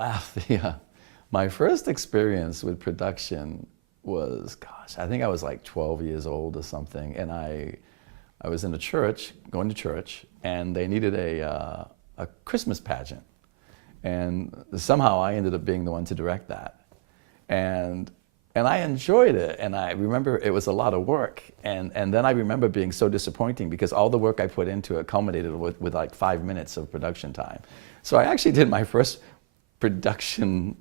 laugh. Yeah. My first experience with production was, gosh, I think I was like 12 years old or something, and I was in a church, going to church, and they needed a Christmas pageant. And somehow I ended up being the one to direct that. And I enjoyed it, and I remember it was a lot of work. And then I remember being so disappointing because all the work I put into it culminated with like 5 minutes of production time. So I actually did my first production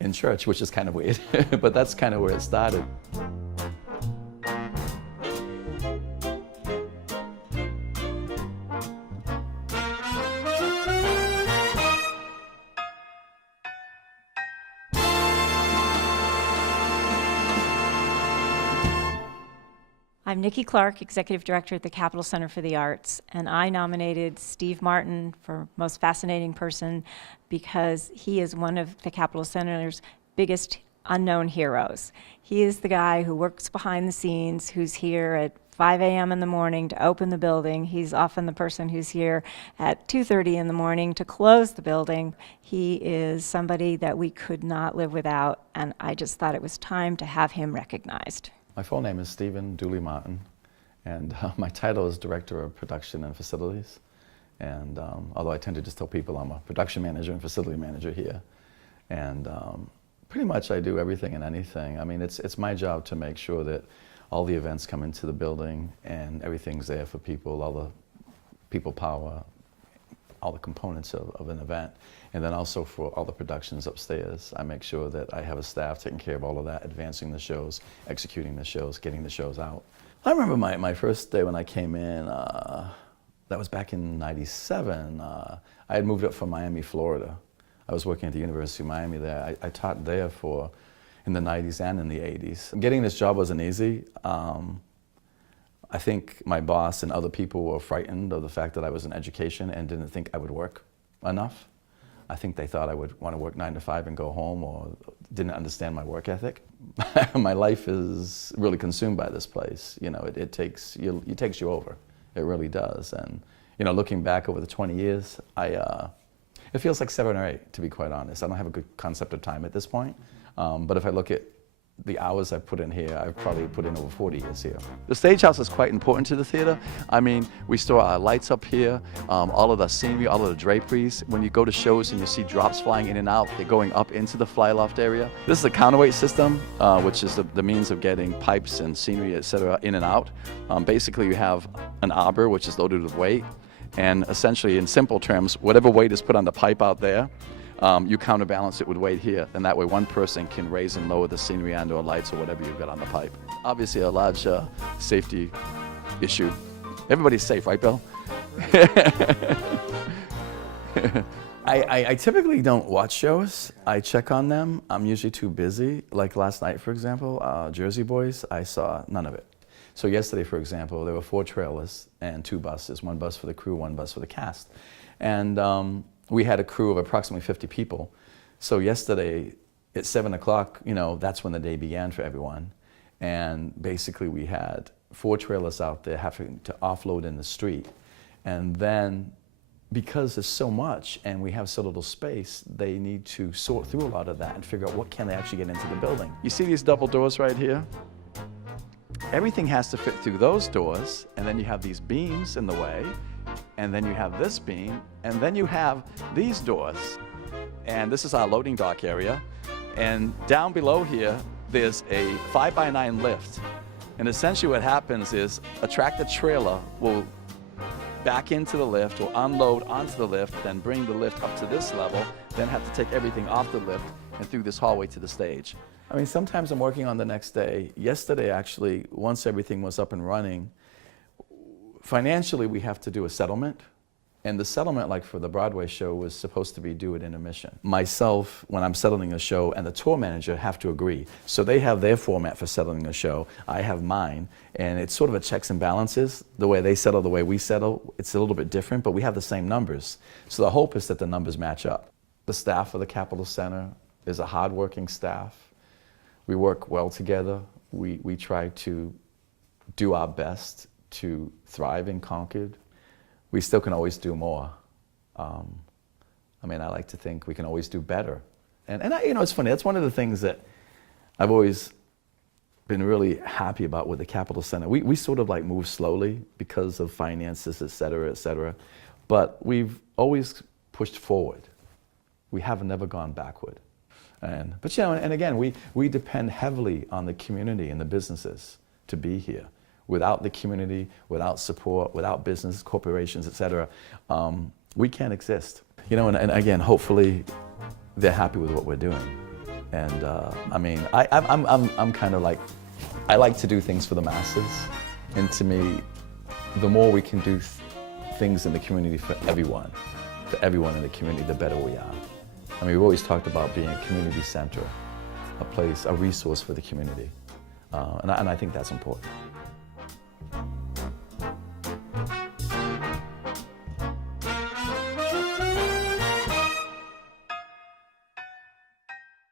in church, which is kind of weird, but that's kind of where it started. I'm Nikki Clark, Executive Director at the Capitol Center for the Arts, and I nominated Steve Martin for Most Fascinating Person because he is one of the Capitol Center's biggest unknown heroes. He is the guy who works behind the scenes, who's here at 5 a.m. in the morning to open the building. He's often the person who's here at 2:30 in the morning to close the building. He is somebody that we could not live without, and I just thought it was time to have him recognized. My full name is Stephen Dooley Martin, and my title is Director of Production and Facilities. And although I tend to just tell people I'm a production manager and facility manager here, and pretty much I do everything and anything. I mean, it's my job to make sure that all the events come into the building and everything's there for people, all the people power, all the components of an event. And then also for all the productions upstairs, I make sure that I have a staff taking care of all of that, advancing the shows, executing the shows, getting the shows out. I remember my first day when I came in, that was back in '97. I had moved up from Miami, Florida. I was working at the University of Miami there. I taught there in the '90s and in the '80s. Getting this job wasn't easy. I think my boss and other people were frightened of the fact that I was in education and didn't think I would work enough. I think they thought I would want to work 9 to 5 and go home, or didn't understand my work ethic. My life is really consumed by this place. You know, it takes you over. It really does. And you know, looking back over the 20 years, it feels like 7 or 8, to be quite honest. I don't have a good concept of time at this point. But if I look at the hours I've put in here, I've probably put in over 40 years here. The stage house is quite important to the theater. I mean, we store our lights up here, all of the scenery, all of the draperies. When you go to shows and you see drops flying in and out, they're going up into the flyloft area. This is a counterweight system, which is the means of getting pipes and scenery, etc., in and out. Basically, you have an arbor, which is loaded with weight, and essentially, in simple terms, whatever weight is put on the pipe out there, you counterbalance it with weight here, and that way one person can raise and lower the scenery and or lights or whatever you've got on the pipe. Obviously a large safety issue. Everybody's safe, right, Bill? I typically don't watch shows. I check on them. I'm usually too busy. Like last night, for example, Jersey Boys, I saw none of it. So yesterday, for example, there were 4 trailers and 2 buses, 1 bus for the crew, 1 bus for the cast. And we had a crew of approximately 50 people. So yesterday at 7 o'clock, you know, that's when the day began for everyone. And basically we had 4 trailers out there having to offload in the street. And then because there's so much and we have so little space, they need to sort through a lot of that and figure out what can they actually get into the building. You see these double doors right here? Everything has to fit through those doors, and then you have these beams in the way, and then you have this beam, and then you have these doors. And this is our loading dock area. And down below here, there's a 5x9 lift. And essentially what happens is a tractor trailer will back into the lift or unload onto the lift, then bring the lift up to this level, then have to take everything off the lift and through this hallway to the stage. I mean, sometimes I'm working on the next day. Yesterday, actually, once everything was up and running, financially, we have to do a settlement. And the settlement, like for the Broadway show, was supposed to be due at intermission. Myself, when I'm settling a show, and the tour manager have to agree. So they have their format for settling a show. I have mine. And it's sort of a checks and balances. The way they settle, the way we settle, it's a little bit different, but we have the same numbers. So the hope is that the numbers match up. The staff of the Capitol Center is a hardworking staff. We work well together. We try to do our best to thrive in Concord. We still can always do more. I mean, I like to think we can always do better. And I, it's funny, that's one of the things that I've always been really happy about with the Capital Center. We sort of like move slowly because of finances, et cetera, but we've always pushed forward. We have never gone backward. But and again, we depend heavily on the community and the businesses to be here. Without the community, without support, without business, corporations, et cetera, we can't exist. And again, hopefully they're happy with what we're doing. And I mean, I'm kind of like, I like to do things for the masses. And to me, the more we can do things in the community for everyone in the community, the better we are. I mean, we've always talked about being a community center, a place, a resource for the community. And I think that's important.